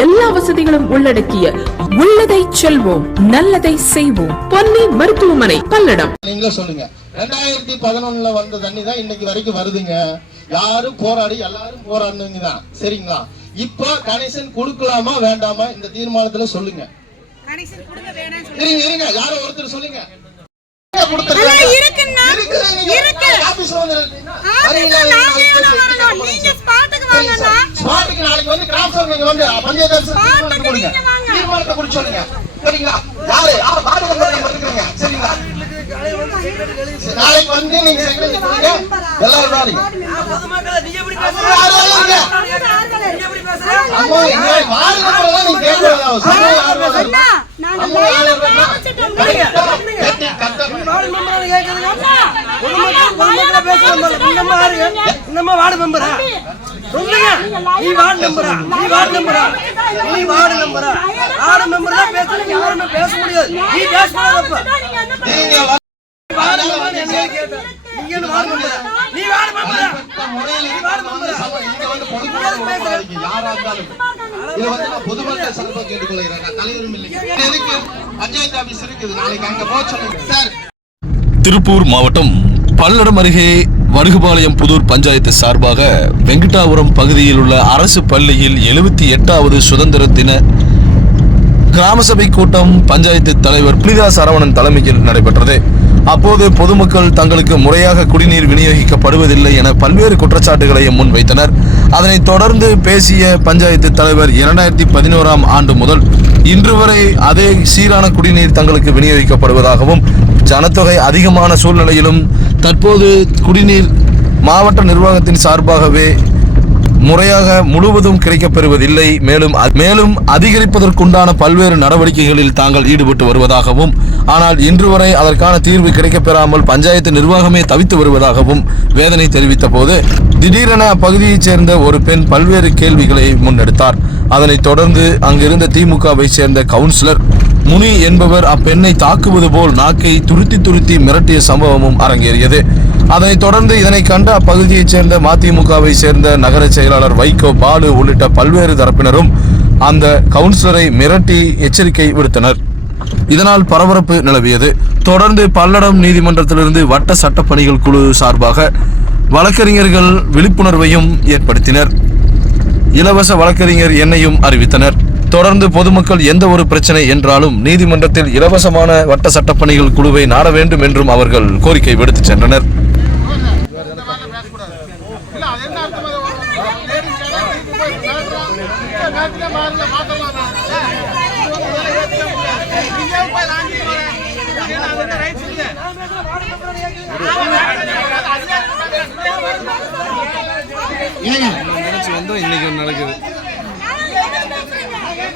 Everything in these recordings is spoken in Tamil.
எல்லா வசதிகளும் உள்ளடக்கிய உள்ளதை செல்வோம் நல்லதை செய்வோம். பொன்னி மருத்துவமனை பல்லடம். நீங்களே சொல்லுங்க. ரெண்டாயிரத்தி பதினொன்னுல வந்த தண்ணி தான் இன்னைக்கு வரைக்கும் வருதுங்க. யாரும் போராடி எல்லாரும் போராடினவங்க தான். சரிங்களா? இப்போ கனெக்ஷன் கொடுக்கலாமா வேண்டாமா இந்த தீர்மானத்துல சொல்லுங்க. இருங்க இருங்க. யாரோ ஒருத்தர் சொல்லுங்க. இருக்குன்னா, நீங்க? இருக்கு. ஆபீஸ்ல வந்து நாளைக்கு வந்து பஞ்சாயத்து அரசு தீர்மானத்தை ஸ்பாட்டுக்கு கொடுங்க. நீங்க வாங்க. தீர்மானத்தை கொடுத்து சொல்லுங்க. சரிங்களா? யாரு? யாரு பாடுங்க வந்துருக்கீங்க சரிங்களா? சரி, நாளைக்கு வந்து நீங்க எல்லாரும் வார்டு மெம்பரா? சொல்லுங்க. நீ வார்டு மெம்பரா? நீ வார்டு மெம்பரா? நீ வார்டு மெம்பரா? வார்டு மெம்பர் தான் பேசணும் யாருமே பேச முடியாது. நீ என்ன நீங்க வா- வார்டு மெம்பர்? நீ வார்டு மெம்பரா? யாரா இருந்தாலும் இது வந்து நான் பொதுமக்கள் சார்பாக கேட்டுக்கொள்கிறேன். தலைவரும் இல்லை. இது எதுக்கு? பஞ்சாயத்து ஆபீஸ் இருக்குது. நாளைக்கு அங்க போக சொல்லுங்க. சார். திருப்பூர் மாவட்டம் பல்லடம் அருகே வடுகுபாளையம் புதூர் பஞ்சாயத்து சார்பாக வெங்கடாபுரம் பகுதியில் உள்ள அரசு பள்ளியில் எழுபத்தி எட்டாவது சுதந்திர தின கிராம சபை கூட்டம் பஞ்சாயத்து தலைவர் புனிதா சரவணன் தலைமையில் நடைபெற்றது. அப்போது பொதுமக்கள் தங்களுக்கு முறையாக குடிநீர் விநியோகிக்கப்படுவதில்லை என பல்வேறு குற்றச்சாட்டுகளை முன்வைத்தனர். அதனைத் தொடர்ந்து பேசிய பஞ்சாயத்து தலைவர் இரண்டாயிரத்தி பதினோராம் ஆண்டு முதல் இன்று வரை அதே சீரான குடிநீர் தங்களுக்கு விநியோகிக்கப்படுவதாகவும் ஜனத்தொகை அதிகமான சூழ்நிலையிலும் தற்போது குடிநீர் மாவட்ட நிர்வாகத்தின் சார்பாகவே முறையாக முழுவதும் கிடைக்கப்பெறுவதில்லை. மேலும் மேலும் அதிகரிப்பதற்குண்டான பல்வேறு நடவடிக்கைகளில் தாங்கள் ஈடுபட்டு வருவதாகவும் ஆனால் இன்று வரை அதற்கான தீர்வு கிடைக்கப்பெறாமல் பஞ்சாயத்து நிர்வாகமே தவித்து வருவதாகவும் வேதனை தெரிவித்த போது திடீரென அப்பகுதியைச் சேர்ந்த ஒரு பெண் பல்வேறு கேள்விகளை முன்னெடுத்தார். அதனைத் தொடர்ந்து அங்கிருந்த திமுகவை சேர்ந்த கவுன்சிலர் முனி என்பவர் அப்பெண்ணை தாக்குவது போல் நாக்கை துருத்தி துருத்தி மிரட்டிய சம்பவமும் அரங்கேறியது. அதனைத் தொடர்ந்து இதனை கண்ட அப்பகுதியைச் சேர்ந்த மதிமுகவை சேர்ந்த நகர செயலாளர் வைகோ பாலு உள்ளிட்ட பல்வேறு தரப்பினரும் அந்த கவுன்சிலரை மிரட்டி எச்சரிக்கை விடுத்தனர். இதனால் பரபரப்பு நிலவியது. தொடர்ந்து பல்லடம் நீதிமன்றத்திலிருந்து வட்ட சட்டப்பணிகள் குழு சார்பாக வழக்கறிஞர்கள் விழிப்புணர்வையும் ஏற்படுத்தினர். இலவச வழக்கறிஞர் எண்ணையும் அறிவித்தனர். தொடர்ந்து பொதுமக்கள் எந்த ஒரு பிரச்சனை என்றாலும் நீதிமன்றத்தில் இலவசமான வட்ட சட்டப்பணிகள் குழுவை நாட வேண்டும் என்றும் அவர்கள் கோரிக்கை விடுத்துச் சென்றனர். time இதுல cut பண்ணி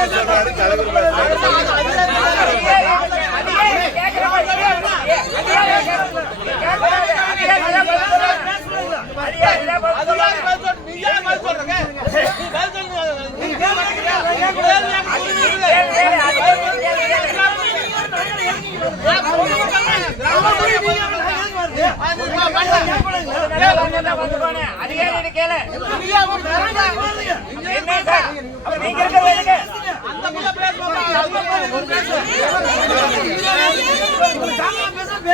ஒரு நிமிஷம் ஆளை போல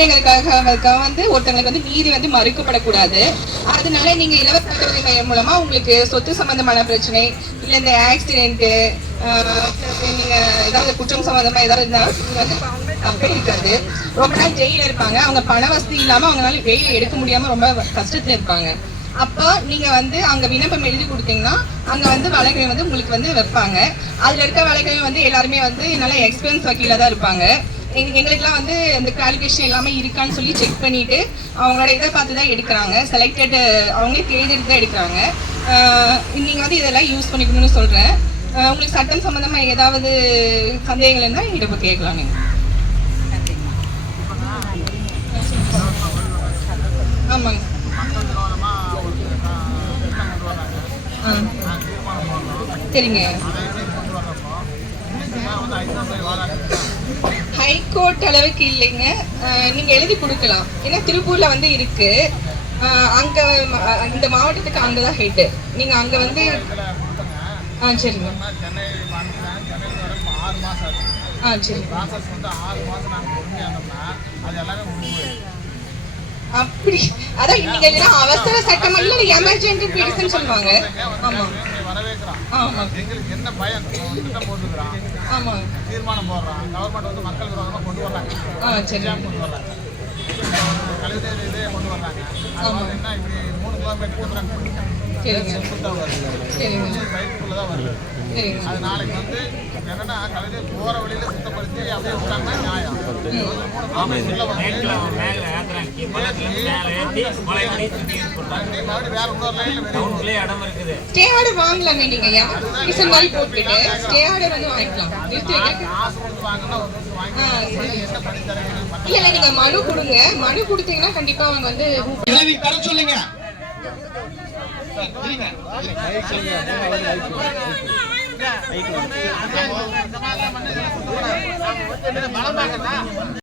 ஆம், வந்து ஒருத்தங்களுக்கு வந்து நீதி வந்து மறுக்கப்படக்கூடாது. அதனால நீங்க இலவச கல்வி மையம் மூலமா உங்களுக்கு சொத்து சம்பந்தமான பிரச்சனை இல்ல இந்த ஆக்சிடென்ட் நீங்க ஏதாவது குற்றம் சம்பந்தமா ஏதாவது இருந்தாலும் வந்து தப்பே இருக்காது. ரொம்ப நாள் ஜெயில இருப்பாங்க. அவங்க பண வசதி இல்லாம அவங்களால வெளியே எடுக்க முடியாம ரொம்ப கஷ்டத்துல இருப்பாங்க. அப்போ நீங்க வந்து அங்க விண்ணப்பம் எழுதி கொடுத்தீங்கன்னா அங்க வந்து வழக்கை வந்து உங்களுக்கு வந்து வைப்பாங்க. அதுல இருக்க வழக்கை வந்து எல்லாருமே வந்து நல்ல எக்ஸ்பீரியன்ஸ் வக்கீல தான் இருப்பாங்க. எங்களுக்குலாம் எங்களுக்கெல்லாம் வந்து அந்த குவாலிஃபிகேஷன் எல்லாமே இருக்கான்னு சொல்லி செக் பண்ணிட்டு அவங்களோட இதை பார்த்து தான் எடுக்கிறாங்க. செலக்டட் அவங்களே தேர்ந்தெடுத்து தான் எடுக்கிறாங்க. நீங்கள் வந்து இதெல்லாம் யூஸ் பண்ணிக்கணும்னு சொல்கிறேன் உங்களுக்கு சட்டம் சம்மந்தமாக ஏதாவது சந்தேகங்கள் இருந்தால் எங்கிட்ட போய் கேட்கலாம் நீங்கள் ஆமாங்க. சரிங்க. கோட் அளவுக்கு இல்லைங்க. நீங்க எழுதி கொடுக்கலாம். ஏன்னா திருப்பூர்ல வந்து இருக்கு. அங்க இந்த மாவட்டத்துக்கு அங்கதான் ஹெட் நீங்க அங்க வந்து ஆ சரிங்க. ஆ சரிங்க. அப்படி. அதான் நீங்க இல்லைன்னா அவசர சட்டம் இல்ல எமர்ஜென்சி பீடிசன் சொல்லுவாங்க. ஆமா. ஆமா. எங்களுக்கு என்ன பயம்? திட்டம் போட்டுக்கிறான் ஆமா. தீர்மானம் போடுறான் கவர்மெண்ட் வந்து மக்கள் விரோதமா கொண்டு வர்றாங்க. ஆ சரி. கொண்டு வர்றாங்க. கழிவு இதே கொண்டு வர்றாங்க அது பார்த்தீங்கன்னா இப்படி மூணு கிலோமீட்டர் சரிங்க சுத்தம் வருது பைக்குள்ள தான் வருது அது நாளைக்கு வந்து என்னன்னா கழிவு போற வழியில சுத்தப்படுத்தி அப்படியே விட்டாங்கன்னா நியாயம் ஸ்டே ஆர்டர் வாங்கலாமே நீங்க ரீசன் மாதிரி போட்டுட்டு ஸ்டே ஆர்டர் வந்து வாங்கிக்கலாம். காசு கொடுத்து வாங்கினா ஒரு வாங்கி. என்ன பண்ணி தரீங்க இல்ல இல்ல நீங்க மனு கொடுங்க. மனு கொடுத்தீங்கன்னா கண்டிப்பா அவங்க வந்து எழுதி தர சொல்லுங்க. மழை